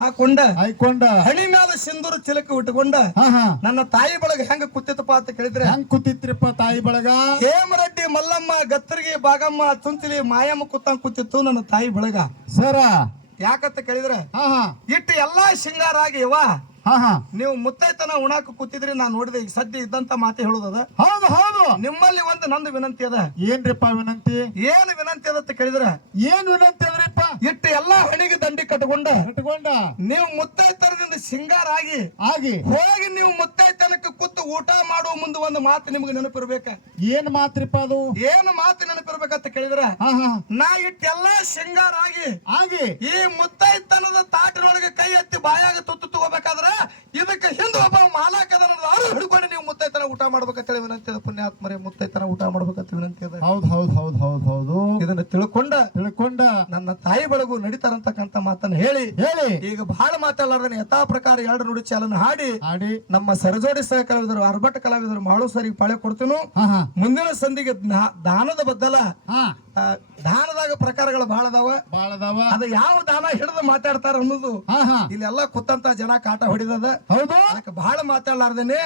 ಹಾಕೊಂಡ. ಹಾಯ್ಕೊಂಡ. ಹಣಿ ಮ್ಯಾಲ ಸಿಂಧೂರ ಚಿಲಕ ಉಟ್ಕೊಂಡ. ನನ್ನ ತಾಯಿ ಬಳಗ ಹೆಂಗ ಕೂತಿತ್ತಪ್ಪ ಅಂತ ಕೇಳಿದ್ರೆ ಹೆಂಗ್ ಕೂತಿತ್ರಿಪ್ಪ ತಾಯಿ ಬಳಗ? ಹೇಮರೆಡ್ಡಿ ಮಲ್ಲಮ್ಮ ಗತ್ತರಿಗೆ ಬಾಗಮ್ಮ ಚುಂಚಲಿ ಮಾಯಮ್ಮ ಕೂತಂಗ್ ಕೂತಿತ್ತು ನನ್ನ ತಾಯಿ ಬಳಗ. ಸರ. ಯಾಕಂತ ಕೇಳಿದ್ರೆ ಇಟ್ಟು ಎಲ್ಲಾ ಶೃಂಗಾರ ಆಗಿ ಯವ್ವ ಹಾ ಹಾ. ನೀವು ಮುತ್ತೈತನ ಉಣಾಕ ಕೂತಿದ್ರಿ ನಾನು ನೋಡಿದೆ ಈಗ ಸದ್ಯ ಇದ್ದಂತ ಮಾತೆ ಹೇಳುದದ. ಹೌದು ಹೌದು. ನಿಮ್ಮಲ್ಲಿ ಒಂದು ನಂದು ವಿನಂತಿ ಅದ. ಏನ್ರಿಪ್ಪ ವಿನಂತಿ? ಏನು ವಿನಂತಿ ಅದ ಅಂತ ಕೇಳಿದ್ರೆ? ಏನ್ ವಿನಂತಿ ಅದ್ರಿಪ್ಪ? ಇಟ್ಟು ಎಲ್ಲಾ ಹಣಿಗೆ ದಂಡಿ ಕಟ್ಕೊಂಡ. ಕಟ್ಕೊಂಡ. ನೀವು ಮುತ್ತೈತನದಿಂದ ಸಿಂಗಾರ ಆಗಿ ಆಗಿ. ಹೋಗಿ ನೀವು ಮುತ್ತೈತನಕ್ಕೆ ಕೂತು ಊಟ ಮಾಡುವ ಮುಂದೆ ಒಂದು ಮಾತು ನಿಮ್ಗೆ ನೆನಪಿರ್ಬೇಕ. ಏನ್ ಮಾತ್ರಿಪ್ಪ ಅದು? ಏನು ಮಾತು ನೆನಪಿರ್ಬೇಕಂತ ಕೇಳಿದ್ರೆ? ಹಾ ಹಾ. ನಾ ಇಟ್ಟೆಲ್ಲಾ ಶೃಂಗಾರ ಆಗಿ ಆಗಿ. ಈ ಮುತ್ತೈತನದ ತಾಟಿನೊಳಗೆ ಕೈ ಎತ್ತಿ ಬಾಯಾಗ ತುತ್ತು ಮಾಲಾಕದ ಅರು ಹಿಡ್ಕೊಂಡು ನೀವು ಮುತ್ತೈತನ ಊಟ ಮಾಡ್ಬೇಕಂತ ಹೇಳಿ ವಿನಂತಿ ಅದ ಪುಣ್ಯಾತ್ಮರೇ ಮುತ್ತೈತನ ಊಟ ಮಾಡ್ಬೇಕಂತ ವಿನಂತಿ ಅದ ಹೌದ್ ಹೌದ್ ಹೌದ್ ಹೌದ್ ಹೌದು. ಇದನ್ನ ತಿಳ್ಕೊಂಡ ತಿಳ್ಕೊಂಡ. ನನ್ನ ತಾಯಿ ಬಳಗು ನಡೀತಾರಂತಕ್ಕಂತ ಮಾತನ್ನ ಹೇಳಿ ಹೇಳಿ. ಈಗ ಬಹಳ ಮಾತಾಡಲಾರ್ದನೆ ಯಥಾ ಪ್ರಕಾರ ಎರಡು ನುಡಿ ಚಾಲನ ಹಾಡಿ ಹಾಡಿ. ನಮ್ಮ ಸರಜೋಡಿ ಸಹ ಕಲಾವಿದರು ಅರ್ಭಟ ಕಲಾವಿದರು ಮಾಳು ಸರಿ ಪಾಳೆ ಕೊಡ್ತೀನು? ಮುಂದಿನ ಸಂಧಿಗೆ ದಾನದ ಬದ್ದಲ ದಾನದಾಗ ಪ್ರಕಾರಗಳು ಬಹಳ ಅದಾವ. ಬಹಳ ಅದಾವ ಅದ ಯಾವ ದಾನ ಹಿಡಿದು ಮಾತಾಡ್ತಾರ ಅನ್ನೋದು ಇಲ್ಲೆಲ್ಲ ಕುತ್ತಂತ ಜನ ಕಾಟ ಹೊಡಿದದ. ಹೌದು. ಬಹಳ ಮಾತಾಡ್ಲಾರ್ದೇನೆ.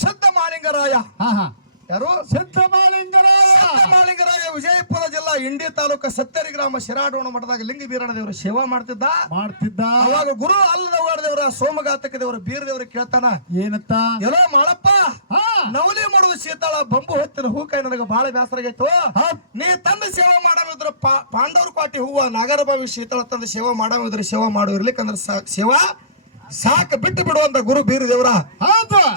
ಶುದ್ಧ ಮಾಲಿಂಗರಾಯ ಹಾ ಹಾ. ಯಾರು? ಸಿದ್ದಮಾಲಿಂಗರಾಯ. ಸಿದ್ಧಮಾಲಿಂಗರಾಯ ವಿಜಯಪುರ ಜಿಲ್ಲಾ ಇಂಡಿ ತಾಲೂಕು ಸತ್ತರಿ ಗ್ರಾಮ ಶಿರಾಡೋಣ ಮಠದಾಗ ಲಿಂಗ ಬೀರಣ ದೇವರು ಸೇವಾ ಮಾಡ್ತಿದ್ದ. ಮಾಡ್ತಿದ್ದ. ಅವಾಗ ಗುರು ಅಲ್ಲದ ದೇವರ ಸೋಮಘಾತಕ ದೇವರ ಬೀರ ದೇವರ ಕೇಳ್ತಾನ ಏನಂತ ಎಲ್ಲೋ ಮಾಳಪ್ಪ ಹಾ. ನವಲಿ ಮಾಡುದು ಶೀತಾಳ ಬಂಬು ಹೊತ್ತಿನ ಹೂಕಾಯಿ ನನಗೆ ಬಹಳ ಬೇಸರ ಆಗೈತು. ಹೌದ್. ನೀ ತಂದು ಸೇವೆ ಮಾಡಿದ್ರ ಪಾಂಡವ್ರ ಕ್ವಾಟಿ ಹೂವ ನಾಗರಬಾವಿ ಶೀತಾಳ ತಂದು ಸೇವೆ ಮಾಡವಿದ್ರ ಸೇವಾ ಮಾಡೋ ಇರ್ಲಿಕ್ಕಂದ್ರೆ ಸೇವಾ ಸಾಕ ಬಿಟ್ಟು ಬಿಡುವಂತ ಗುರು ಬೀರ ದೇವರ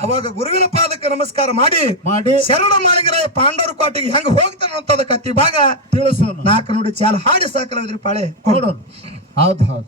ಅವಾಗ ಗುರುವಿನ ಪಾದಕ್ಕೆ ನಮಸ್ಕಾರ ಮಾಡಿ ಮಾಡಿ. ಶರಣ ಮಾಲಿಂಗರಾಯ ಪಾಂಡವರ ಕೋಟೆಗೆ ಹೆಂಗ ಹೋಗ್ತಾನ ಕತ್ತಿ ಭಾಗ ತಿಳಿಸೋಣ ನಾಲ್ಕು ನೋಡಿ ಚಾಲ ಹಾಡಿ ಸಾಕಲಾವಿದ್ರಿ ಪಾಳೆ. ಕೊಡು ಹೌದು ಹೌದ್ ಹೌದ್.